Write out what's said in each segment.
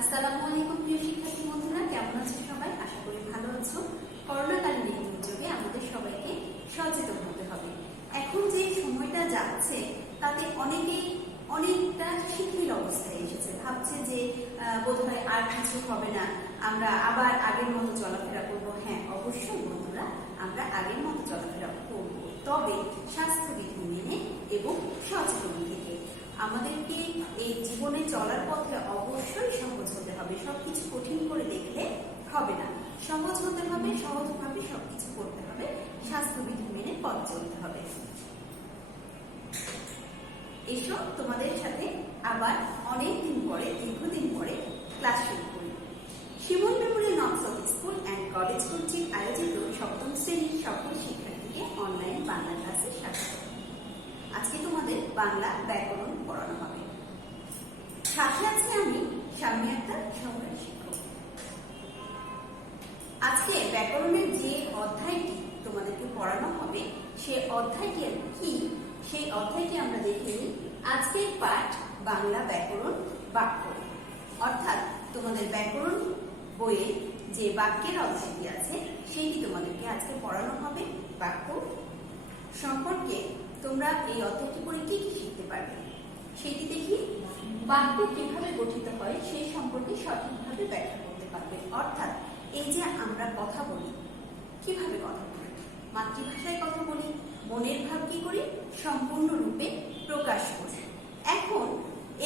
আসসালামু আলাইকুম প্রিয় শিক্ষার্থী বন্ধুরা, কেমন আছো সবাই? আশা করি ভালো আছো। করোনাকালীন এই দুর্যোগে আমাদের সবাইকে সচেতন হতে হবে। এখন যে সময়টা যাচ্ছে তাতে অনেকেই অনেকটা শিথিল অবস্থায় এসেছে, ভাবছে যে বোধহয় আর কিছু হবে না, আমরা আবার আগের মতো চলাফেরা করবো। হ্যাঁ, অবশ্যই বন্ধুরা, আমরা আগের মতো চলাফেরা করব, তবে স্বাস্থ্যবিধি মেনে এবং সচেতন থেকে। আমাদেরকে এই জীবনে চলার পথে অবশ্যই সহজ হতে হবে, সবকিছু কঠিন করে দেখলে হবে না, সহজ হতে হবে, সহজভাবে সবকিছু করতে হবে, স্বাস্থ্যবিধি মেনে পথ চলতে হবে। এসো তোমাদের সাথে আবার অনেকদিন পরে, দীর্ঘদিন পরে ক্লাস শুরু করি। Shimul memorial north south school and college কর্তৃক আয়োজিত সপ্তম শ্রেণীর সকল শিক্ষার্থীকে অনলাইন বাংলা ক্লাসে স্বাগত। আজকে তোমাদের বাংলা ব্যাকরণ পড়ানো হবে। সাথে আছি আমি, সামনে একটা সহকারী শিক্ষক। আজকে ব্যাকরণের যে অধ্যায়টি তোমাদেরকে পড়ানো হবে, সে অধ্যায়টি কি, সেই অধ্যায়টি আমরা দেখে নিই। আজকের পাঠ বাংলা ব্যাকরণ বাক্য, অর্থাৎ তোমাদের ব্যাকরণ বইয়ে যে বাক্যের অধ্যায়টি আছে সেটি তোমাদেরকে আজকে পড়ানো হবে। বাক্য সম্পর্কে তোমরা এই অধ্যায়টি পড়ে কি কি শিখতে পারবে সেটি দেখি। বাক্য কিভাবে গঠিত হয় সেই সম্পর্কে সঠিকভাবে ব্যাখ্যা করতে পারবে। অর্থাৎ এই যে আমরা কথা বলি, কিভাবে কথা বলি, মাতৃভাষায় কথা বলি, মনের ভাব কি করি, সম্পূর্ণরূপে প্রকাশ করি। এখন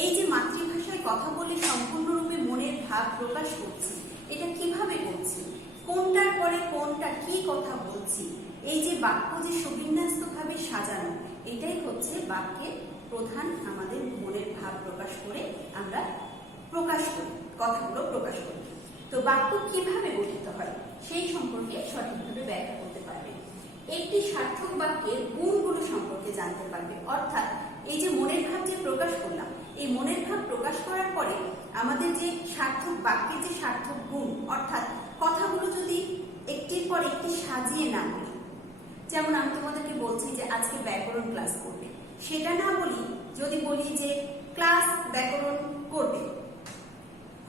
এই যে মাতৃভাষায় কথা বলে সম্পূর্ণরূপে মনের ভাব প্রকাশ করছি, এটা কিভাবে করছি, কোনটার পরে কোনটা, কি কথা বলছি, এই যে বাক্য যে সুবিন্যস্তভাবে সাজানো, এটাই হচ্ছে বাক্যের প্রধান আমাদের মনের ভাব প্রকাশ করে আমরা প্রকাশ করি, কথাগুলো প্রকাশ করি। তো বাক্য কিভাবে গঠিত হয় সেই সম্পর্কে সঠিকভাবে ব্যাখ্যা করতে পারবে। একটি সার্থক বাক্যের গুণগুলো সম্পর্কে জানতে পারবে। অর্থাৎ এই যে মনের ভাব যে প্রকাশ করলাম, এই মনের ভাব প্রকাশ করার পরে আমাদের যে সার্থক বাক্যের যে সার্থক গুণ, অর্থাৎ কথাগুলো যদি একটির পর একটি সাজিয়ে না বলি, যেমন আমি তোমাদেরকে বলছি যে আজকে ব্যাকরণ ক্লাস করবে, সেটা না বলি, যদি বলি যে ক্লাস ব্যাকরণ করবে,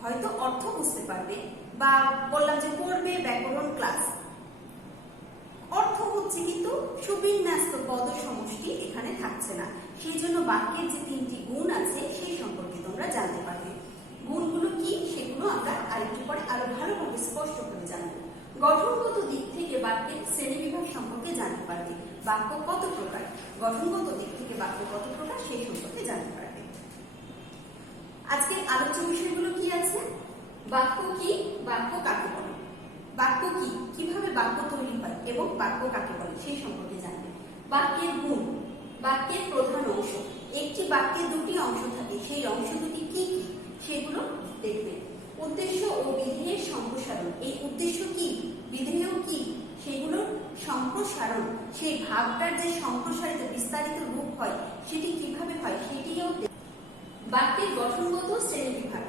হয়তো অর্থ বুঝতে পারবে, বা বললাম যে করবে ব্যাকরণ ক্লাস, অর্থ হচ্ছে কিন্তু সুবিন্যস্ত পদ সমষ্টি এখানে থাকছে না। সেই জন্য বাক্যের যে তিনটি গুণ আছে সেই সম্পর্কে তোমরা জানতে পারবে। গুণগুলো কি সেগুলো আমরা আরেকটু পরে আরো ভালোভাবে স্পষ্টভাবে জানবো। গঠনগত দিক থেকে বাক্যের শ্রেণীবিভাগ সম্পর্কে জানতে পারবে। বাক্য কত প্রকার, গঠনগত দিক থেকে বাক্য কত প্রকার সেই সম্পর্কে জানতে পারবে। আজকের আলোচ্য বিষয়গুলো কি আছে? বাক্য কি, বাক্য কাকে বলে, বাক্য কি, কিভাবে বাক্য তৈরি হয় এবং বাক্য কাকে বলে সেই সম্পর্কে জানবে। বাক্যের গুণ, বাক্যের প্রধান অংশ, একটি বাক্যে দুটি অংশ থাকে, সেই অংশ দুটি কি কি সেগুলো দেখবে। উদ্দেশ্য ও বিধেয়ের সম্প্রসারণ, এই উদ্দেশ্য কি, বিধেয় কি, সেগুলোর সম্প্রসারণ, সেই ভাবটার যে সম্প্রসারিত বিস্তারিত রূপ হয় সেটি কিভাবে হয় সেটিও। বাক্যের গঠনগত শ্রেণীবিভাগ,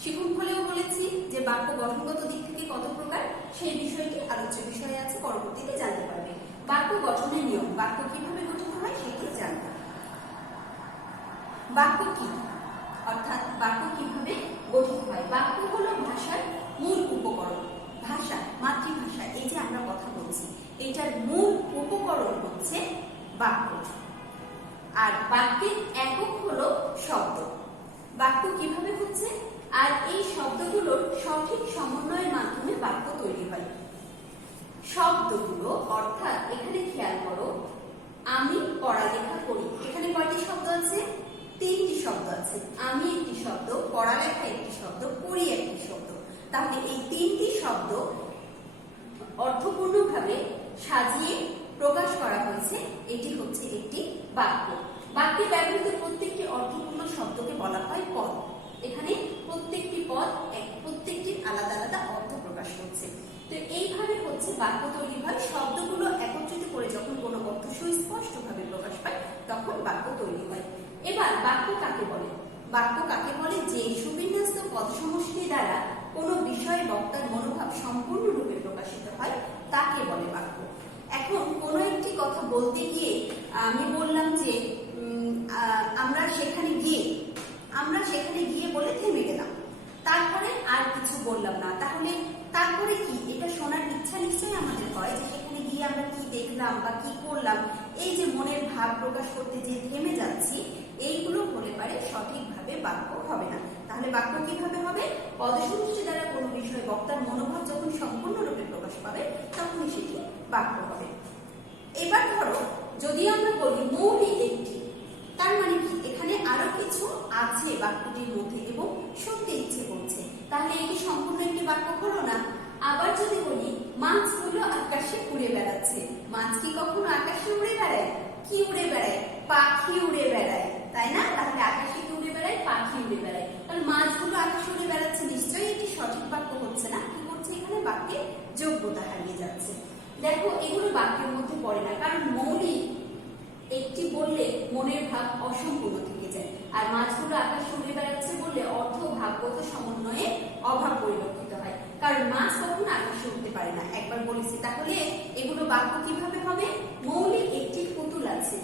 শিক্ষণফলেও বলেছি যে বাক্য গঠনগত দিক থেকে কত প্রকার, সেই বিষয়টি আলোচ্য বিষয়ে আছে, পরবর্তীতে জানতে পারবে। বাক্য গঠনের নিয়ম, বাক্য কিভাবে গঠিত হয় সেটি জানতে। বাক্য কি, অর্থাৎ বাক্য কিভাবে গঠিত হয়। বাক্য হলো ভাষার মূল উপকরণ। ভাষা, মাতৃভাষা, এই যে আমরা কথা বলছি, এটার মূল উপকরণ হচ্ছে বাক্য। আর বাক্যের একক হলো শব্দ। বাক্য কিভাবে হচ্ছে, আর এই শব্দগুলোর সঠিক সমন্বয়ের মাধ্যমে বাক্য তৈরি হয়। শব্দগুলো, অর্থাৎ এখানে খেয়াল করো, আমি পড়ালেখা করি, এখানে কয়টি শব্দ আছে? তিনটি শব্দ আছে। আমি একটি শব্দ, পড়ালেখা একটি শব্দ, পড়ি একটি শব্দ। তাহলে এই তিনটি শব্দ অর্থপূর্ণভাবে সাজিয়ে প্রকাশ করা হয়েছে, এটি হচ্ছে একটি বাক্য। বাক্যে ব্যবহৃত প্রত্যেকটি অর্থপূর্ণ শব্দকে বলা হয় পদ। এখানে প্রত্যেকটি পদ প্রত্যেকটির আলাদা আলাদা অর্থ প্রকাশ করছে। তো এইভাবে হচ্ছে বাক্য তৈরি হয়। শব্দগুলো একত্রিত করে যখন কোনো অর্থ সুস্পষ্টভাবে প্রকাশ পায় তখন বাক্য তৈরি হয়। এবার বাক্য কাকে বলে? বাক্য কাকে বলে? যে সুবিন্যস্ত পদ সমষ্টি দ্বারা কোনো বিষয়ে বক্তার মনোভাব সম্পূর্ণরূপে প্রকাশিত হয় তাকে বলে বাক্য। এখন কোনো একটি কথা বলতে গিয়ে আমি বললাম যে আমরা সেখানে গিয়ে বলে থেমে গেলাম, তার দেখলাম বা কি করলাম, এই যে মনের ভাব প্রকাশ করতে যে থেমে যাচ্ছি, এইগুলো হলে পারে সঠিকভাবে বাক্য হবে না। তাহলে বাক্য কিভাবে হবে? পদসমষ্টি দ্বারা কোনো বিষয়ে বক্তার মনোভাব যখন সম্পূর্ণরূপে প্রকাশ পাবে তখনই সেটি বাক্য হবে। এবার ধরো যদি আমরা বলি মৌলিক একটি, তার মানে কি এখানে আরো কিছু আছে বাক্যটির মধ্যে এবং শুনতে ইচ্ছে করছে, তাহলে এটি সম্পূর্ণ একটি বাক্য হলো না। আবার যদি বলি মাছগুলো আকাশে উড়ে বেড়াচ্ছে, মাছ কি কখনো আকাশে উড়ে বেড়ায়? কি উড়ে বেড়ায়? পাখি উড়ে বেড়ায়, তাই না? তাহলে আকাশে কি উড়ে বেড়ায়? পাখি উড়ে বেড়ায়। তাহলে মাছগুলো আকাশে উড়ে বেড়াচ্ছে, নিশ্চয়ই এটি সঠিক বাক্য হচ্ছে না। কি করছে এখানে? বাক্যে যোগ্যতা হারিয়ে যাচ্ছে। দেখো এগুলো বাক্যের মধ্যে পড়ে না, কারণ মৌলিক একটি বললে মনের ভাব অসম্পূর্ণ থেকে যায়, আর মাছগুলো আকাশে উড়ে বেড়াচ্ছে বললে অর্থ ভাবগত সমন্বয়ে অভাব পরিলক্ষিত হয়, কারণ মাছ কখনো আকাশে উঠতে পারে না, একবার বলেছি। তাহলে এগুলো বাক্য কিভাবে হবে? মৌলিক একটি পুতুল আছে,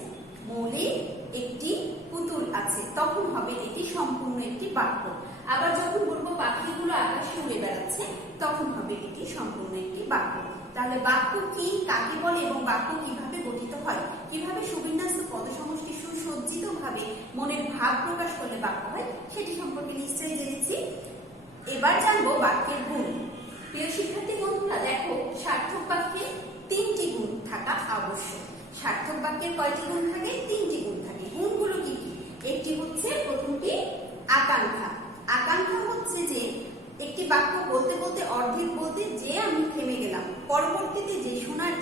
মৌলিক একটি পুতুল আছে, তখন হবে এটি সম্পূর্ণ একটি বাক্য। আবার যখন বলবো পাখিগুলো আকাশে উড়ে বেড়াচ্ছে, তখন হবে এটি সম্পূর্ণ একটি বাক্য। তাহলে বাক্য কি, কাকে বলে এবং বাক্য কিভাবে গঠিত হয়, কিভাবে সুবিন্যস্ত পদসমষ্টি সুসজ্জিত ভাবে মনের ভাব প্রকাশ করলে বাক্য হয়, সেটি সম্পর্কে নিশ্চয়ই জেনেছি। এবার জানবো বাক্যের গুণ। প্রিয় শিক্ষার্থী বন্ধুরা, দেখো সার্থক বাক্যে 3টি গুণ থাকা আবশ্যক। সার্থক বাক্যের কয়টি গুণ থাকে? 3টি গুণ থাকে। গুণগুলো কি কি? একটি হচ্ছে প্রথমটি আকাঙ্ক্ষা। আকাঙ্ক্ষা হচ্ছে যে একটি বাক্য বলতে বলতে অর্ধেক বলতে যে আমি থেমে গেলাম, পরবর্তীতে যে শোনার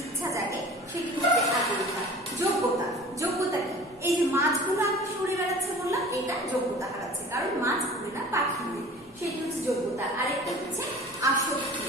ইচ্ছা জাগে, সেটি হচ্ছে আকাঙ্ক্ষা। যোগ্যতা। যোগ্যতা কি? এই যে মাছগুলো আকাশে উড়ে বেড়াচ্ছে বললাম, এটা যোগ্যতা হারাচ্ছে, কারণ মাছ উড়ে না, পাখি উড়ে, সেটি হচ্ছে যোগ্যতা। আরেকটা হচ্ছে আসক্তি।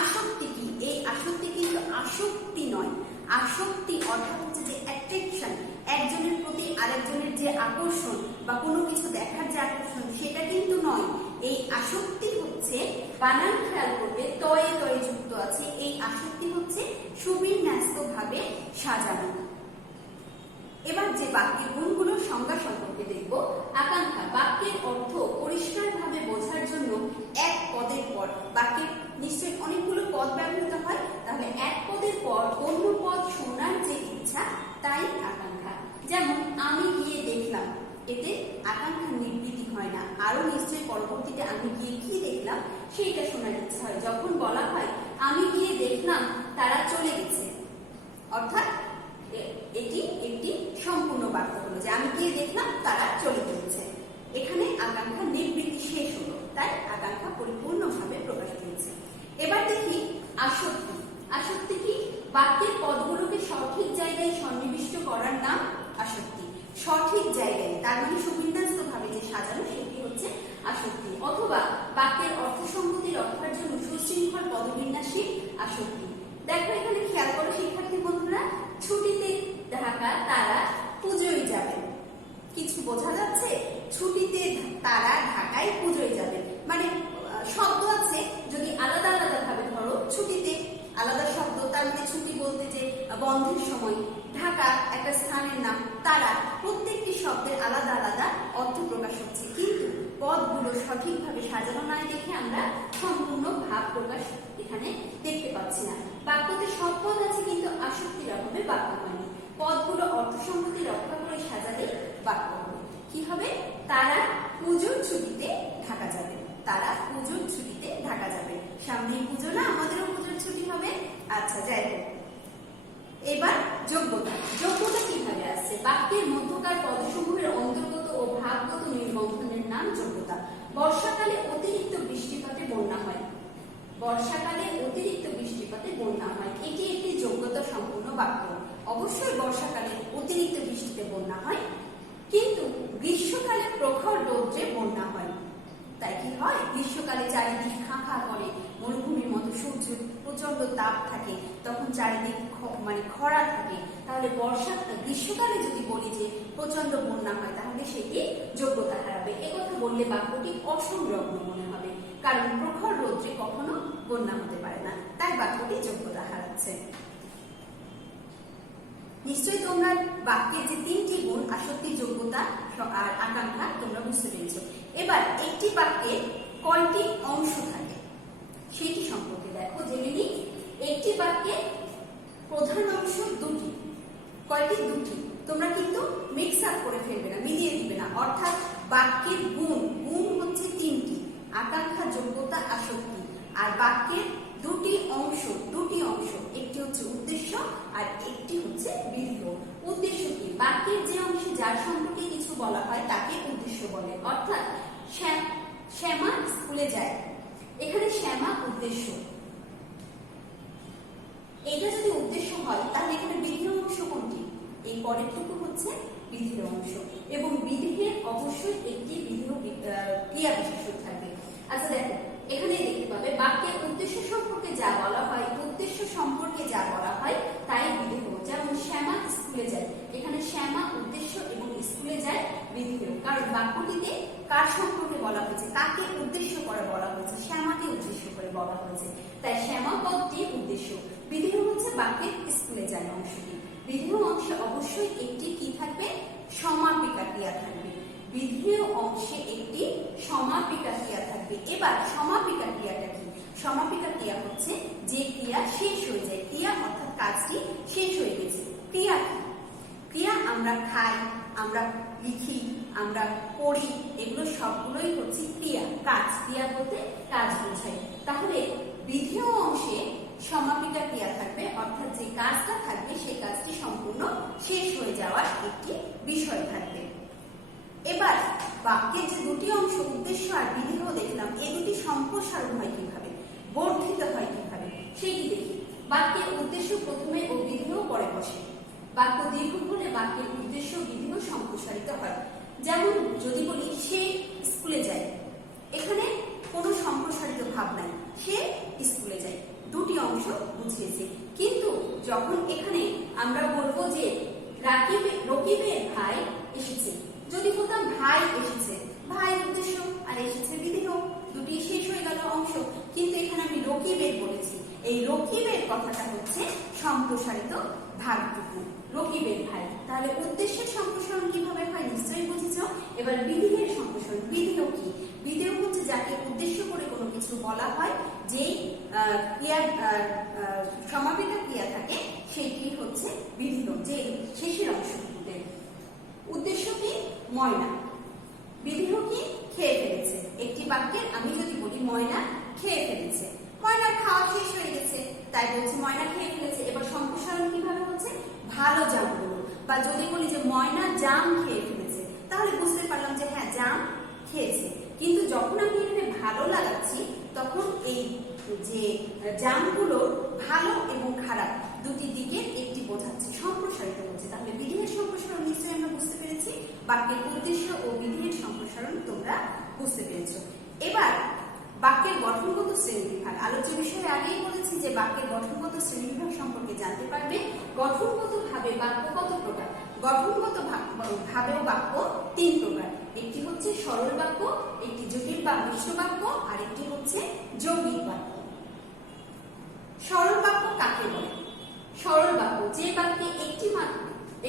আসক্তি কি? এই আসক্তি কিন্তু আসক্তি নয়, আসক্তি অর্থাৎ হচ্ছে যে অ্যাট্রাকশন, একজনের প্রতি আরেকজনের যে আকর্ষণ বা কোনো কিছু দেখার যে আকর্ষণ, সেটা কিন্তু নয়। এই আসক্তি হচ্ছে, বানান খেয়াল করবে, তয়ে তয়ে যুক্ত আছে। এই আসক্তি হচ্ছে সুবিন্যস্ত ভাবে সাজানো। এবার যে বাক্যের গুণগুলোর সংজ্ঞা সম্পর্কে দেখব। আকাঙ্ক্ষা, বাক্যের অর্থ পরিষ্কারভাবে বোঝার জন্য এক পদের পর, বাক্যের নিশ্চয়ই অনেকগুলো পদ ব্যবহৃত হয়, তাহলে এক পদের পর অন্য পদ শোনার যে ইচ্ছা, তাই আকাঙ্ক্ষা। যেমন আমি গিয়ে দেখলাম, এতে আকাঙ্ক্ষা নিবৃত্তি হয় না, আরো নিশ্চয়ই পরবর্তীতে আমি গিয়ে কি দেখলাম সেইটা শোনার ইচ্ছা হয়। যখন বলা হয় আমি গিয়ে দেখলাম তারা চলে গেছে, অর্থাৎ এটি একটি সম্পূর্ণ বাক্য হলো যে আমি গিয়ে দেখলাম তারা চলে গেছে। এখানে আকাঙ্ক্ষা নিবৃত্তি শেষ হলো, তাই আকাঙ্ক্ষা পরিপূর্ণভাবে প্রকাশ পেয়েছে। এবার দেখি আসক্তি। আসক্তি কি? বাক্যের পদগুলোকে সঠিক জায়গায় সন্নিবিষ্ট করার নাম আসক্তি। সঠিক জায়গায়, তার মানে সুবিন্যস্ত ভাবে যে সাজানো, সেটি হচ্ছে আসক্তি। অথবা বাক্যের অর্থসঙ্গতি রক্ষার জন্য সুশৃঙ্খল পদবিন্যাসী আসক্তি। দেখো এখানে খেয়াল করো শিক্ষার্থী বন্ধুরা, ছুটিতে ঢাকা তারা পুজোয় যাবেন। কিছু বোঝা যাচ্ছে? ছুটিতে তারা ঢাকায় পুজোয় যাবেন, মানে শব্দ আছে, যদি আলাদা আলাদা ভাবে ধরো, ছুটিতে আলাদা শব্দ, তার মানে ছুটি বলতে যে বন্ধের সময়, ঢাকা একটা স্থানের নাম, তারা, প্রত্যেকটি শব্দের আলাদা আলাদা অর্থ প্রকাশ হচ্ছে, কিন্তু পদগুলো সঠিকভাবে সাজানো নাই দেখে আমরা সম্পূর্ণ ভাব প্রকাশ এখানে দেখতে পাচ্ছি না। বাক্যতে সব পদ আছে, কিন্তু আসক্তির অভাবে বাক্য হয়নি। পদগুলো অর্থসঙ্গতি রক্ষা করে সাজালে বাক্য হবে। কি হবে? তারা পুজোর ছুটিতে ঢাকা যাবে, তারা পুজোর ছুটিতে ঢাকা যাবে। সামনেই পুজো না, আমাদেরও পুজোর ছুটি হবে। আচ্ছা, যাই হোক। এবার যোগ্যতা। যোগ্যতা কিভাবে আসছে? বাক্যের মধ্যকার পদসমূহের অন্তর্গত ও ভাবগত নির্বন্ধনের নাম যোগ্যতা। বর্ষাকালে অতিরিক্ত বৃষ্টিপাতে বন্যা হয়, বর্ষাকালে অতিরিক্ত বৃষ্টিপাতে বন্যা হয়, এটি একটি যোগ্যতা সম্পূর্ণ বাক্য। অবশ্যই বর্ষাকালে অতিরিক্ত বৃষ্টিতে বন্যা হয়, কিন্তু গ্রীষ্মকালে প্রখর রৌদ্রে বন্যা হয়। তাই কি হয়? গ্রীষ্মকালে চারিদিক খা খা করে, মরুভূমির মতো সূর্য প্রচন্ড তাপ থাকে, তখন চারিদিক মানে খরা থাকে। তাহলে গ্রীষ্মকালে যদি বলি যে প্রচন্ড বন্যা হয়, তাহলে সেটি যোগ্যতা হারাবে। একথা বললে বাক্যটি অসংলগ্ন মনে হবে, কারণ প্রখর রৌদ্রে কখনো বন্যা হতে পারে না, তাই বাক্যটি যোগ্যতা হারাচ্ছে। নিশ্চয়ই তোমরা বাক্যের যে 3টি গুণ, আসক্তি, যোগ্যতা আর আকাঙ্ক্ষা, তোমরা বুঝতে পেরেছ। এবার একটি বাক্যে কয়টি অংশ থাকে সেটি সম্পর্কে দেখো, জেনে নিই। একটি বাক্যে প্রধান অংশ দুটি। কয়টি? দুটি। তোমরা কিন্তু মিক্স আপ করে ফেলবে না, মিলিয়ে দিবে না। অর্থাৎ বাক্যের গুণ, গুণ হচ্ছে তিনটি: আকাঙ্ক্ষা, যোগ্যতা, আসক্তি। আর বাক্যের দুটি অংশ, দুটি অংশ, একটি হচ্ছে উদ্দেশ্য আর একটি হচ্ছে বিধেয়। উদ্দেশ্য কি? বাক্যের যে অংশে যার সম্পর্কে কিছু বলা হয় তাকে উদ্দেশ্য বলে। অর্থাৎ শ্যামা স্কুলে যায়, এখানে শ্যামা উদ্দেশ্য। এটা যদি উদ্দেশ্য হয় তাহলে এখানে বিধেয় অংশ কোনটি? এই পরেরটুকু হচ্ছে বিধেয় অংশ, এবং বিধেয়ের অবশ্যই একটি বিধেয় ক্রিয়া বিশেষ্য থাকবে। আচ্ছা দেখো, এখানে দেখতে পাবে বাক্যের উদ্দেশ্য সম্পর্কে যা বলা হয়, উদ্দেশ্য সম্পর্কে যা বলা হয় তাই বিধেয়। যেমন শ্যামা স্কুলে যায়, এখানে শ্যামা উদ্দেশ্য এবং স্কুলে যায় বিধেয়। কারণ বাক্যটিতে কার সম্পর্কে বলা হয়েছে? কাকে উদ্দেশ্য করে বলা হয়েছে? শ্যামাকে উদ্দেশ্য করে বলা হয়েছে, তাই শ্যামা পদটি উদ্দেশ্য। বিধেয় হচ্ছে বাক্যের স্কুলে যায় অংশটি। বিধেয় অংশে অবশ্যই একটি কি থাকবে? সমাপিকা ক্রিয়া থাকবে। বিধেয় অংশে একটি সমাপিকা ক্রিয়া থাকবে। এবার সমাপিকা ক্রিয়াটা কি? সমাপিকা ক্রিয়া হচ্ছে যে ক্রিয়া শেষ হয়ে যায়, ক্রিয়া অর্থাৎ কাজটি শেষ হয়ে গেছে। ক্রিয়া কি? ক্রিয়া আমরা খাই, আমরা লিখি, আমরা পড়ি, এগুলো সবগুলোই হচ্ছে ক্রিয়া, কাজ। ক্রিয়া বলতে কাজ বোঝায়। তাহলে বিধেয় অংশে সমাপিকা ক্রিয়া থাকবে, অর্থাৎ যে কাজটা থাকবে সেই কাজটি সম্পূর্ণ শেষ হয়ে যাওয়ার একটি বিষয় থাকবে। এবার বাক্যের যে দুটি অংশ, উদ্দেশ্য আর বিধেয় দেখলাম, এই দুটি সম্প্রসারণ হয় কিভাবে, বর্ধিত হয় কিভাবে সেটি দেখি। বাক্যের উদ্দেশ্য প্রথমে ও বিধেয় পরে বসে। বাক্য দীর্ঘ হলে বাক্যের উদ্দেশ্য বিধেয় সম্প্রসারিত হয়। যেমন যদি বলি সে স্কুলে যায়, এখানে কোনো সম্প্রসারিত ভাব নাই, সে স্কুলে যায়, দুটি অংশ বুঝিয়েছে। কিন্তু যখন এখানে আমরা বলবো যে রকিবের ভাই এসেছে, যদি বলতাম ভাই এসেছে, ভাই উদ্দেশ্য আর এসেছে বিধেয়, দুটি শেষ হয়ে গেল অংশ। কিন্তু এখানে আমি রকিবের বলেছি, এই রকিবের কথাটা হচ্ছে সম্প্রসারিত ভাগটুকু, রকিবের ভাই। তাহলে উদ্দেশ্যের সম্প্রসারণ কিভাবে হয় নিশ্চয়ই বুঝেছ। এবার বিধেয়ের সম্প্রসারণ। বিধেয় কি? বিধেয় হচ্ছে যাকে উদ্দেশ্য করে কোনো কিছু বলা হয়, যে ক্রিয়ার সমাপিকা ক্রিয়া থাকে, সেটি হচ্ছে বিধেয়, যে শেষের অংশটুকুতে। উদ্দেশ্য কি? ময়না। বিধেয় কি? খেয়ে ফেলেছে। একটি বাক্যের আমি যদি বলি ময়না খেয়ে ফেলেছে, ময়নার খাওয়া শেষ হয়ে গেছে, তাই বলছি ময়না খেয়ে ফেলেছে। এবার সম্প্রসারণ কিভাবে হচ্ছে? ভালো জামগুলো। বা যদি বলি যে ময়না জাম খেয়ে ফেলেছে, তাহলে বুঝতে পারলাম যে হ্যাঁ জাম খেয়েছে। কিন্তু যখন আমি এখানে ভালো লাগাচ্ছি, তখন এই যে জামগুলো ভালো এবং খারাপ দুটি দিকে একটি বোঝাচ্ছে, সম্প্রসারিত হচ্ছে। তাহলে বিধেয়ের সম্প্রসারণ নিশ্চয়ই আমরা বুঝতে পেরেছি। বাক্যের উদ্দেশ্য ও বিধেয়ের সম্প্রসারণ তোমরা বুঝতে পেরেছ। এবার বাক্যের গঠনগত শ্রেণীবিভাগ। আলোচ্য বিষয়ে আগেই বলেছি যে বাক্যের গঠনগত শ্রেণীবিভাগ সম্পর্কে জানতে পারবে। গঠনগত ভাবে বাক্য কত প্রকার? গঠনগত ভাবেও বাক্য তিন প্রকার। একটি হচ্ছে সরল বাক্য, একটি জটিল বা মিশ্র বাক্য, আর একটি হচ্ছে যৌগিক বাক্য। সরল বাক্য কাকে বলে? সরল বাক্য যে বাক্যে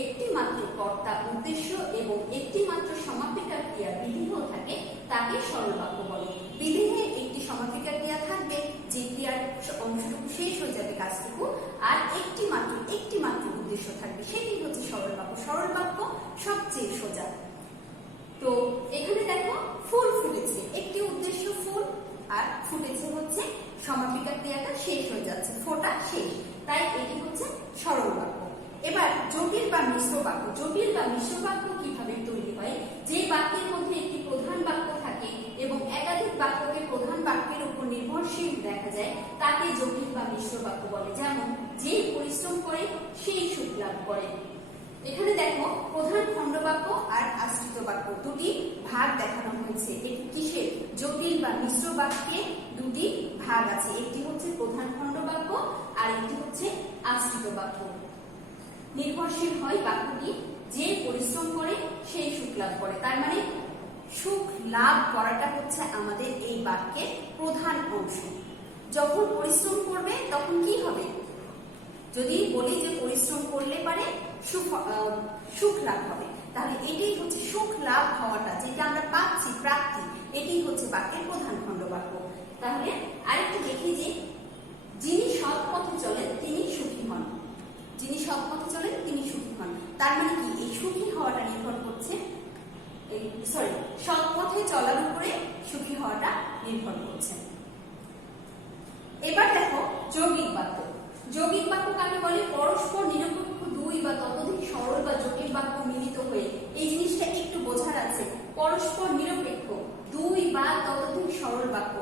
একটি মাত্র কর্তা, উদ্দেশ্য এবং একটি মাত্র সমাপিকা ক্রিয়া বিধেয় থাকে, তাকে সরল বাক্য বলে। বিধেয়ে একটি সমাপিকা ক্রিয়া থাকবে, যে ক্রিয়ার অংশটুকু শেষ হয়ে যাবে কাজটুকু, আর একটি মাত্র উদ্দেশ্য থাকবে, সেটি হচ্ছে সরল বাক্য। সরল বাক্য সবচেয়ে সোজা। তো এখানে দেখো ফুল ফুটেছে, একটি উদ্দেশ্য ফুল, আর ফুটেছে হচ্ছে সমাপিকা ক্রিয়াটা শেষ হয়ে যাচ্ছে, ফোটা শেষ, তাই এটি হচ্ছে সরল বাক্য। এবার জটিল বা মিশ্র বাক্য। জটিল বা মিশ্র বাক্য কিভাবে তৈরি হয়? যে বাক্যের মধ্যে একটি প্রধান বাক্য থাকে এবং একাধিক বাক্যকে প্রধান বাক্যের উপর নির্ভরশীল দেখা যায়, তাকে জটিল বা মিশ্র বাক্য বলে। যেমন যে পরিশ্রম করে সেই সুখ লাভ করে। এখানে দেখো প্রধান খণ্ডবাক্য আর আশ্রিত বাক্য দুটি ভাগ দেখানো হয়েছে। এটি কিসের? জটিল বা মিশ্র বাক্যে দুটি ভাগ আছে, একটি হচ্ছে প্রধান খণ্ডবাক্য আর একটি হচ্ছে আশ্রিত বাক্য। নির্ভরশীল হয় বাক্যটি, যে পরিশ্রম করে সেই সুখ লাভ করে। তার মানে সুখ লাভ করাটা হচ্ছে আমাদের এই বাক্যের প্রধান অংশ। যখন পরিশ্রম করবে তখন কি হবে? যদি বলি যে পরিশ্রম করলে পারে সুখ লাভ হবে, তাহলে এটাই হচ্ছে সুখ লাভ হওয়াটা, যেটা আমরা পাচ্ছি, প্রাপ্তি, এটাই হচ্ছে বাক্যের প্রধান খণ্ডবাক্য। তাহলে আরেকটু দেখি যে যিনি সৎ পথে চলেন তিনি সুখী হন। যিনি সৎ পথে চলেন তিনি সুখী হন। তার মানে কি এই সুখী হওয়াটা নির্ভর করছে সৎ পথে চলার উপরে সুখী হওয়াটা নির্ভর করছে। এবার দেখো যৌগিক বাক্য। যৌগিক বাক্য কাকে বলে? পরস্পর নিরপেক্ষ দুই বা ততোধিক সরল বা জটিল বাক্য মিলিত হয়ে, এই জিনিসটা একটু বোঝার আছে, পরস্পর নিরপেক্ষ দুই বা ততোধিক সরল বাক্য,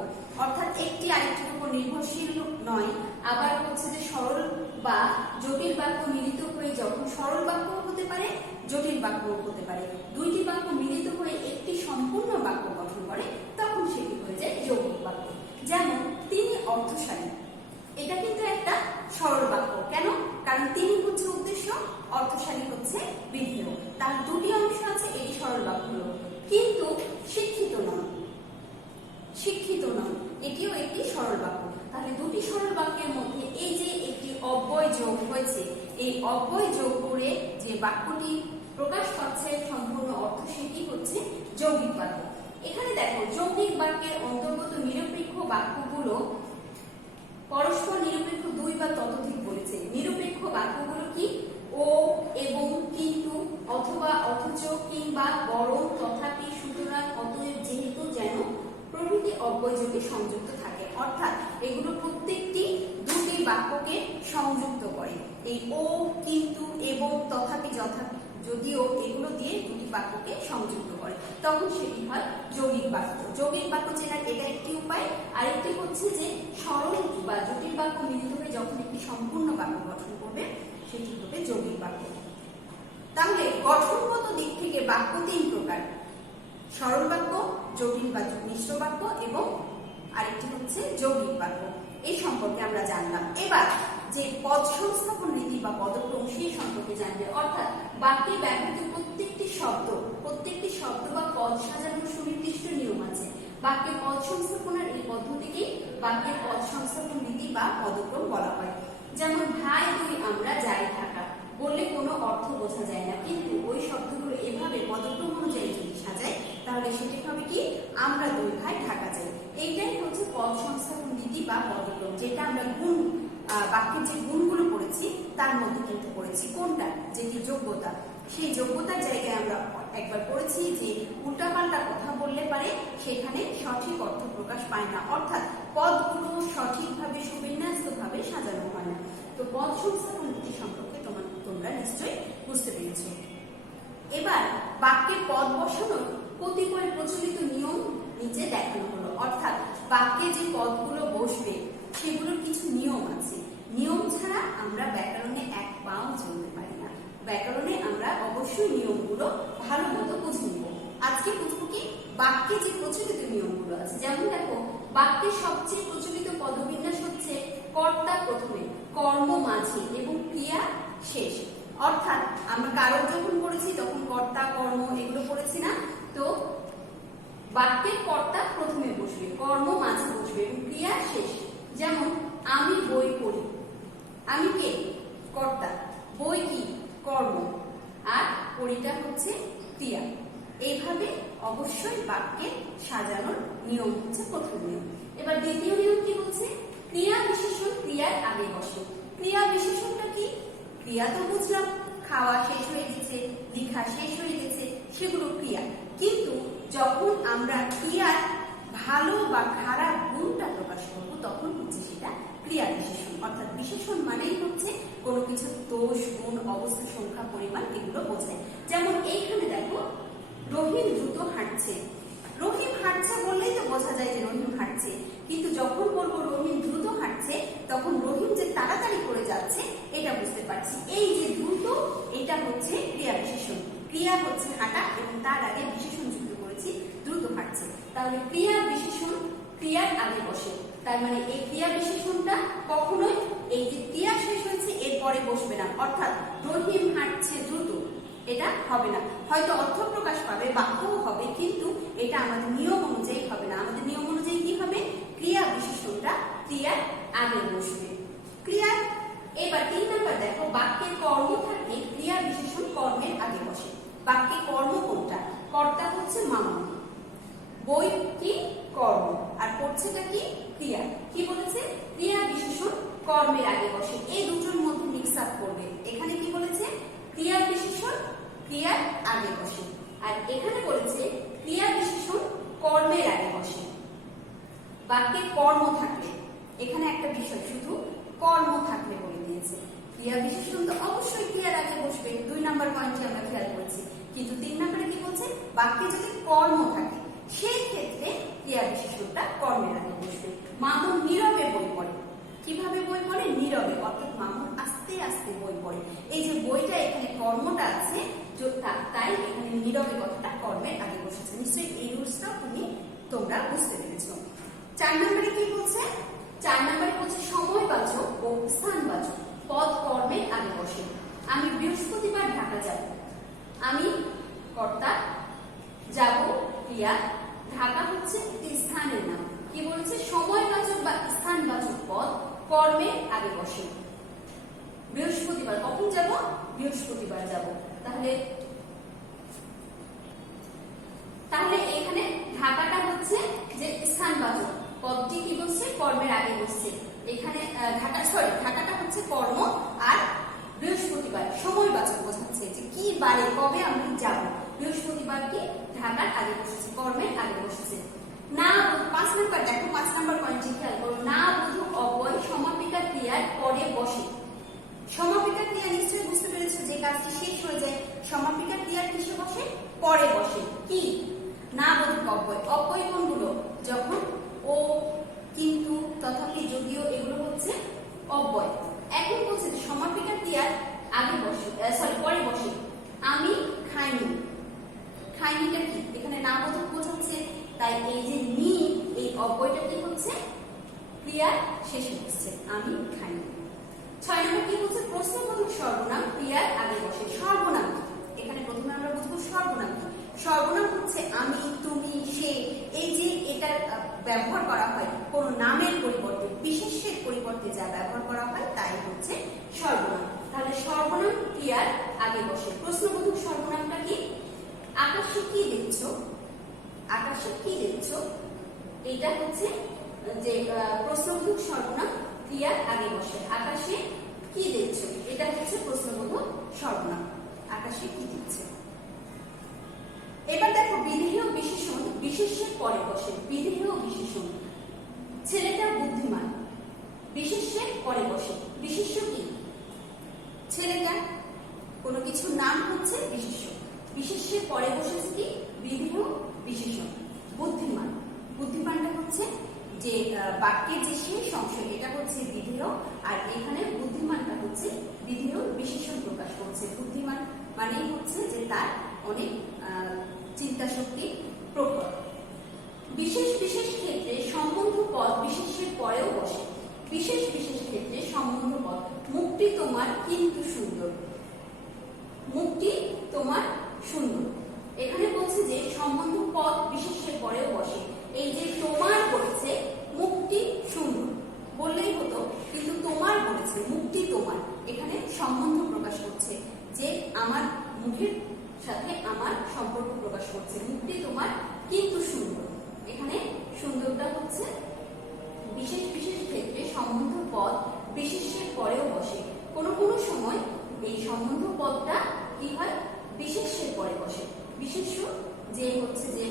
অর্থাৎ একটি আরেকটির উপর নির্ভরশীল নয়, আবার হচ্ছে যে সরল বা জটিল বাক্য মিলিত হয়ে যখন সরল বাক্য হতে পারে জটিল বাক্য হতে পারে, দুইটি বাক্য মিলিত হয়ে একটি সম্পূর্ণ বাক্য গঠন করে, তখন সেটি হয়ে যায় যৌগিক বাক্য। যেমন তিনি অর্থশালী, এটা কিন্তু একটা সরল বাক্য। কেন? কারণ তিনি হচ্ছে উদ্দেশ্য, অর্থশালী হচ্ছে বিধেয়, তার দুটি অংশ আছে, এটি সরল বাক্য হলো। কিন্তু শিক্ষিত নন, শিক্ষিত নন এটিও একটি সরল বাক্য। তাহলে দুটি সরল বাক্যের মধ্যে এই যে একটি অব্যয় যোগ হয়েছে, এই অব্যয় যোগ করে যে বাক্যটি প্রকাশ পাচ্ছে সম্পূর্ণ অর্থ, সেটি হচ্ছে যৌগিক বাক্য। এখানে দেখো যৌগিক বাক্যের অন্তর্গত নিরপেক্ষ বাক্যগুলো পরস্পর নিরপেক্ষ দুই বা ততোধিক বলেছে। নিরপেক্ষ বাক্যগুলো কি? ও, এবং, কিন্তু, অথবা, অথচ, কিংবা, বরং, তথাপি, সুতরাং, অতএব, যেহেতু, যেন প্রভৃতি অব্যয়যোগে সংযুক্ত থাকে। অর্থাৎ এগুলো প্রত্যেকটি দুটি বাক্যকে সংযুক্ত করে। এই ও, কিন্তু, এবং, তথাপি, যথাপি, যদিও, এগুলো দিয়ে দুটি বাক্যকে সংযুক্ত করে, তখন সেটি হয় যৌগিক বাক্য। যৌগিক বাক্য চেনার এটা একটি উপায়। আরেকটি হচ্ছে যে সরল বা জটিল বাক্য মিলিত হয়ে যখন একটি সম্পূর্ণ বাক্য গঠন করবে, সেটি হবে যৌগিক বাক্য। তাহলে গঠনগত দিক থেকে বাক্য তিন প্রকার: সরল বাক্য, জটিল বা মিশ্র বাক্য এবং আরেকটি হচ্ছে যৌগিক বাক্য। এই সম্পর্কে আমরা জানলাম। এবার যে পদ সংস্থাপন রীতি বা পদক্রম, সেই সম্পর্কে জানবে। অর্থাৎ বাক্যে ব্যবহৃত প্রত্যেকটি শব্দ বা পদ সাজানোর সুনির্দিষ্ট নিয়ম আছে। বাক্যে পদ সংস্থাপনের এই পদ্ধতিকে বাক্যের পদ সংস্থাপন রীতি বা পদক্রম বলা হয়। যেমন ভাই দুই আমরা যাই ঢাকা বললে কোনো অর্থ বোঝা যায় না, কিন্তু ওই শব্দগুলো এভাবে পদক্রম অনুযায়ী যদি সাজায়, তাহলে সেটি হবে কি? আমরা দুই ভাই ঢাকা যাই। এইটাই হচ্ছে পদ সংস্থাপন রীতি বা পদক্রম, যেটা আমরা গুণ বাক্যের যে গুণগুলো পড়েছি তার মধ্যে কিন্তু পড়েছি। কোনটা? যেটি যোগ্যতা। সেই যোগ্যতার জায়গায় আমরা একবার পড়েছি যে উল্টাপাল্টা কথা বললে পারে সেখানে সঠিক অর্থ প্রকাশ পায় না, অর্থাৎ পদগুলো সঠিকভাবে সুবিন্যস্তভাবে সাজানো হয় না। তো পদ সংস্থাপন রীতি সম্পর্কে তোমরা নিশ্চয়ই বুঝতে পেরেছ। এবার বাক্যের পদ বসানোর কতিপয় প্রচলিত নিয়ম নিচে দেখানো হলো। অর্থাৎ বাক্যে যে পদগুলো বসবে সেগুলোর কিছু নিয়ম আছে। নিয়ম ছাড়া আমরা ব্যাকরণে এক পাও চলতে পারি না। ব্যাকরণে আমরা অবশ্যই নিয়মগুলো ভালো মতো বুঝে নিব। আজকে বুঝবো কি? বাক্যে যে প্রচলিত নিয়মগুলো আছে। যেমন দেখো, বাক্যের সবচেয়ে প্রচলিত পদবিন্যাস হচ্ছে কর্তা প্রথমে, কর্ম মাঝে এবং ক্রিয়া শেষ। অর্থাৎ আমরা কারক যখন পড়েছি তখন কর্তা, কর্ম এগুলো পড়েছি না? তো বাক্যের কর্তা প্রথমে বসবে, কর্ম মাঝে বসবে এবং ক্রিয়া শেষ। যেমন আমি বই পড়ি, আমি কে? কর্তা, বই কি? কর্ম, আর পড়িটা হচ্ছে ক্রিয়া। এইভাবে অবশ্যই বাক্যে সাজানোর নিয়ম হচ্ছে প্রথম নিয়ম। এবার দ্বিতীয় নিয়ম কি বলছে? ক্রিয়া বিশেষণ ক্রিয়ার আগে বসে। ক্রিয়া বিশেষণটা কি? ক্রিয়া তো বুঝলাম, খাওয়া শেষ হয়ে গেছে, লেখা শেষ হয়ে গেছে, সেগুলো ক্রিয়া। কিন্তু যখন আমরা ক্রিয়ার ভালো বা খারাপ গুণটা প্রকাশ করবো, তখন হচ্ছে সেটা ক্রিয়া বিশেষণ। অর্থাৎ বিশেষণ মানেই হচ্ছে কোনো কিছু দোষ, গুণ, অবস্থা, সংখ্যা, পরিমাণ এগুলো বোঝায়। যেমন এইখানে দেখো, রহিম দ্রুত হাঁটছে। রহিম হাঁটছে বললেই তো বোঝা যায় যে রহিম হাঁটছে, কিন্তু যখন বলবো রহিম দ্রুত হাঁটছে, তখন রহিম যে তাড়াতাড়ি করে যাচ্ছে এটা বুঝতে পারছি। এই যে দ্রুত, এটা হচ্ছে ক্রিয়া বিশেষণ। ক্রিয়া হচ্ছে হাঁটা এবং তার আগে বিশেষণ যুক্ত করেছি দ্রুত হাঁটছে। তাহলে ক্রিয়া বিশেষণ ক্রিয়ার আগে বসে। তার মানে এই ক্রিয়া বিশেষণটা কখনোই এই যে ক্রিয়া শেষ হয়েছে এরপরে বসবে না। অর্থাৎ রহিম হাঁটছে দ্রুত, এটা হবে না। হয়তো অর্থ প্রকাশ পাবে, বাক্যও হবে, কিন্তু এটা আমাদের নিয়ম অনুযায়ী হবে না। আমাদের নিয়ম অনুযায়ী কি হবে? ক্রিয়া বিশেষণটা ক্রিয়ার আগে বসবে। ক্রিয়ার এবার 3 নাম্বার দেখো, বাক্যের কর্ম থাকে, ক্রিয়া বিশেষণ কর্মের আগে বসে। বাক্যে কর্ম কোনটা? কর্তা হচ্ছে মামা, বই কি? কর্ম, আর পড়ছেটা কি? ক্রিয়া। কি বলেছে? ক্রিয়া বিশেষণ কর্মের আগে বসে। এই দুটোর মধ্যে মিক্স আপ করবে, এখানে কি বলেছে, ক্রিয়া বিশেষণ ক্রিয়ার আগে বসে, আর এখানে বলেছে ক্রিয়া বিশেষণ কর্মের আগে বসে। বাক্যে কর্ম থাকলে, এখানে একটা বিষয় শুধু কর্ম থাকলে বলে দিয়েছে। ক্রিয়া বিশেষণ তো অবশ্যই ক্রিয়ার আগে বসবে, 2 নম্বর পয়েন্টে আমরা খেয়াল করেছি। কিন্তু 3 নম্বরে কি বলছে, বাক্যে যদি কর্ম থাকে সেই ক্ষেত্রে ক্রিয়া বিশেষণটা কর্মের আগে বসবে। মামুন নীরবে বই পড়ে। কিভাবে বই পড়ে? নীরবে, অর্থাৎ মামুন আস্তে আস্তে বই পড়ে। এই যে বইটা এখানে কর্মটা আছে, তাই এখানে নীরবে কথাটা কর্মের আগে বসেছে। নিশ্চয়ই এই রুলসটা তোমরা বুঝতে পেরেছো। 4 নম্বরে কি বলছে? 4 নম্বরে বলছে সময়বাচক ও স্থানবাচক পদ কর্মের আগে বসে। আমি বৃহস্পতিবার ঢাকা যাব। আমি কর্তা, যাব ক্রিয়া, ঢাকা হচ্ছে একটি স্থানের নাম। কি বলেছে? সময়বাচক বা স্থানবাচক পদ কর্মের আগে বসে। বৃহস্পতিবার, কখন যাব? বৃহস্পতিবার যাব। তাহলে এখানে ঢাকাটা হচ্ছে যে স্থানবাচক পদটি কি বলছে? কর্মের আগে বসছে। এখানে ঢাকাটা হচ্ছে কর্ম, আর বৃহস্পতিবার সময়বাচক বোঝাচ্ছে যে কি বারে কবে আমি যাব। বৃহস্পতিবার কি ঢাকার আগে বসেছে, কর্মের আগে বসেছে। না 5 নম্বর দেখো, 5 নম্বর পয়েন্টে খেয়াল করো। না বোধক অব্যয় সমাপিকা ক্রিয়ার পরে বসে। সমাপিকা ক্রিয়া নিশ্চয়ই বুঝতে পেরেছো, যে কাজটি শেষ হয়ে যায় সমাপিকা ক্রিয়ার কিসে বসে? পরে বসে। কি? না বোধক অব্যয়। অব্যয় কোনগুলো? যখন ও, কিন্তু, তথাপি, যদিও, এগুলো হচ্ছে অব্যয়। এখন বলছে যে সমাপিকা ক্রিয়ার আগে বসে, পরে বসে। আমি খাইনি। খাইনিটা কি? এখানে না বোধক বোঝাচ্ছে, তাই এই যে নি, এই অব্যয়টা কি হচ্ছে? ক্রিয়ার শেষে বসছে, আমি খাইনি। 6 নম্বর কি বলছে? প্রশ্নবোধক সর্বনাম ক্রিয়ার আগে বসে। সর্বনাম এখানে প্রথমে আমরা বুঝবো সর্বনাম কি। সর্বনাম হচ্ছে আমি, তুমি, সে, এই যে এটার ব্যবহার করা হয় কোন নামের পরিবর্তে, বিশেষ্যের পরিবর্তে যা ব্যবহার করা হয় তাই হচ্ছে সর্বনাম। তাহলে সর্বনাম ক্রিয়ার আগে বসে। প্রশ্নবোধক সর্বনামটা কি? আকাশে কি দেখছো? আকাশে কি দেখছো? এটা হচ্ছে যে প্রশ্নবোধক সর্বনাম ক্রিয়ার আগে বসে। আকাশে কি দেখছো? এটা হচ্ছে প্রশ্নবোধক সর্বনাম। আকাশে কি দেখছো? এবার দেখো বিধেয় বিশেষণ বিশেষ্যের পরে বসে। বিধেয় বিশেষণ, ছেলেটা বুদ্ধিমান, বিশেষ্যের পরে বসে। বিশেষ্য কি? ছেলেটা, কোনো কিছু নাম হচ্ছে বিশেষ্য। বিশেষ্যের পরে বসেছে কি? বিধেয় বিশেষণ। বুদ্ধিমান, বুদ্ধিমানটা হচ্ছে যে বাক্যের যে শেষ অংশ, এটা হচ্ছে বিধেয়, আর এখানে বুদ্ধিমানটা হচ্ছে বিধেয় বিশেষণ প্রকাশ করছে। বুদ্ধিমান মানেই হচ্ছে যে তার অনেক চিন্তা শক্তি প্রখর। বিশেষ বিশেষ ক্ষেত্রে সম্বন্ধ পদ বিশেষের পরেও বসে। বিশেষ বিশেষ ক্ষেত্রে সম্বন্ধ পদ, মুখটি তোমার কিন্তু সুন্দর। মুখটি তোমার সুন্দর, এখানে বলছে যে সম্বন্ধ পদ বিশেষের পরেও বসে। এই যে তোমার বলেছে মুখটি সুন্দর বললেই হতো, কিন্তু তোমার বলেছে মুখটি তোমার, এখানে সম্বন্ধ প্রকাশ করছে যে আমার মুখের সাথে আমার সম্পর্ক প্রকাশ করছে। মুখটি তোমার কিন্তু সুন্দর, এখানে সুন্দরটা হচ্ছে বিশেষ বিশেষ ক্ষেত্রে সম্বন্ধ পদ বিশেষের পরেও বসে। কোনো কোনো সময় এই সম্বন্ধ পদটা কি হয়? বিশেষের পরে বসে। বিশেষ্য যে হচ্ছে যে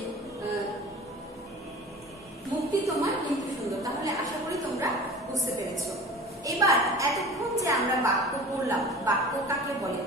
মুক্তি তোমার কিন্তু সুন্দর। তাহলে আশা করি তোমরা বুঝতে পেরেছো। এবার এতক্ষণ যে আমরা বাক্য পড়লাম, বাক্য কাকে বলে,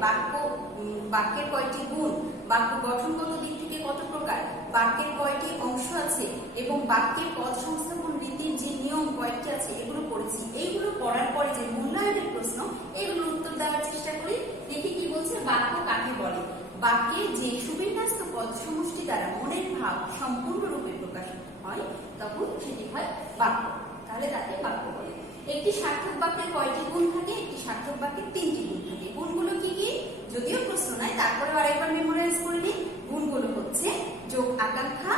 বাক্যের কয়টি গুণ, বাক্য গঠনগত দিক থেকে কত প্রকার, বাক্যের কয়টি অংশ আছে এবং বাক্যের পদ সংস্থাপন রীতির যে নিয়ম কয়েকটি আছে, এগুলো পড়েছি। এইগুলো পড়ার পরে যে মূল্যায়নের প্রশ্ন, এগুলোর উত্তর দেওয়ার চেষ্টা করি। দেখি কি বলছে, বাক্য কাকে বলে। বাক্যে যে সুবিন্যস্ত পদ সমষ্টি দ্বারা মনের ভাব সম্পূর্ণরূপে প্রকাশ হয় তখন সেটি হয় বাক্য। তাহলে তাকে বাক্য বলে। একটি সার্থক বাক্যের কয়টি গুণ থাকে? একটি সার্থক বাক্যের 3টি গুণ থাকে। গুণগুলো কি কি? যদিও প্রশ্ন নয়, তারপরে আরেকবার মেমোরাইজ করে নিই। গুণগুলো হচ্ছে যোগ আকাঙ্ক্ষা,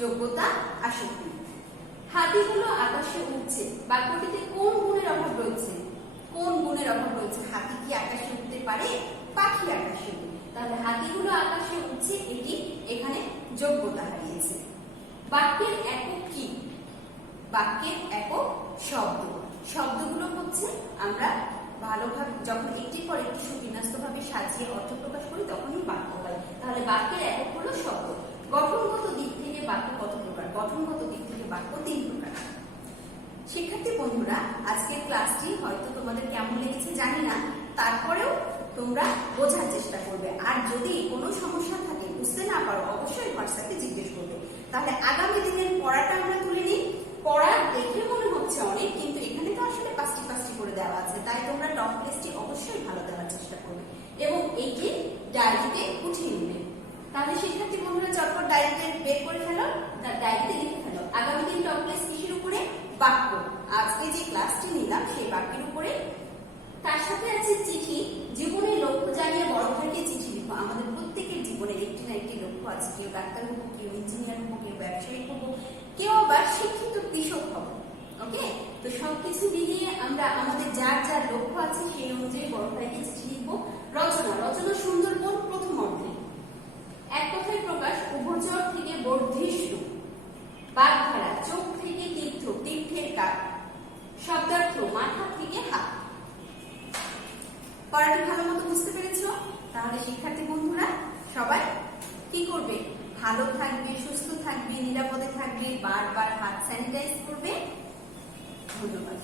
যোগ্যতা, আসক্তি। হাতিগুলো আকাশে উঠছে, বাক্যটিতে কোন গুণের অভাব রয়েছে? কোন গুণের অভাব রয়েছে? হাতি কি আকাশে উঠতে পারে? পাখি আকাশে উঠে। তাহলে হাতিগুলো আকাশে উঠছে, এটি এখানে যোগ্যতা হারিয়েছে। বাক্যের একক কি? বাক্যের একক শব্দ। শব্দগুলো হচ্ছে আমরা ভালোভাবে যখন একটির পর একটি সুবিন্যস্তভাবে সাজিয়ে অর্থ প্রকাশ করি তখনই বাক্য হয়। তাহলে বাক্যের একক হলো শব্দ। গঠনগত দিক থেকে বাক্য কত প্রকার? গঠনগত দিক থেকে বাক্য 3 প্রকার। শিক্ষার্থী বন্ধুরা, আজকের ক্লাসটি হয়তো তোমাদের কেমন লেগেছে জানি না, তারপরেও তোমরা বোঝার চেষ্টা করবে। আর যদি কোনো সমস্যা থাকে, বুঝতে না পারো, অবশ্যই হোয়াটসঅ্যাপে জিজ্ঞেস করবে। তাহলে আগামী দিনের পড়াটা আমরা তুলে নিই। পড়া দেখে মনে হচ্ছে অনেক, কিন্তু এখানে তো আসলে 5টি করে দেওয়া আছে, তাই তোমরা টপ লিস্টটি অবশ্যই ভালো দেওয়ার চেষ্টা করবে এবং এইটি ডায়েরিতে উঠিয়ে নেবে। তাহলে শিক্ষার্থী বন্ধুরা চটপট ডায়েরিতে বের করে ফেলো, ডায়েরিতে লিখে ফেলো। আগামী দিন টপ লিস্ট কিসের উপরে? বাক্য। আজকে যে ক্লাসটি নিলাম সেই বাক্যের উপরে। তার সাথে আছে চিঠি। জীবনের লক্ষ্য জানিয়ে বড় ভাইকে চিঠি লিখো। আমাদের প্রত্যেকের জীবনের একটি না একটি লক্ষ্য আছে। কেউ ডাক্তার হবো, কেউ ইঞ্জিনিয়ার হবো, কেউ ব্যবসায়ী হবো, কেউ আবার শিক্ষিত কৃষক হবো। ওকে, তো সবকিছু মিলিয়ে আমরা আমাদের যার যার লক্ষ্য আছে সেই অনুযায়ী বড় ভাইকে চিঠি লিখবো। রচনা সুন্দরবন প্রথম অধ্যায়। এক কথায় প্রকাশ, উভচর থেকে বর্ধিষ্ণু। বাগধারা, চোখ থেকে তীর্থ, তীর্থের কাঠ। শব্দার্থ, মাথা থেকে হাত। পড়াটি ভালো মতো বুঝতে পেরেছো? তাহলে শিক্ষার্থী বন্ধুরা সবাই কি করবে? ভালো থাকবে, সুস্থ থাকবে, নিরাপদে থাকবে, বারবার হাত স্যানিটাইজ করবে। ধন্যবাদ।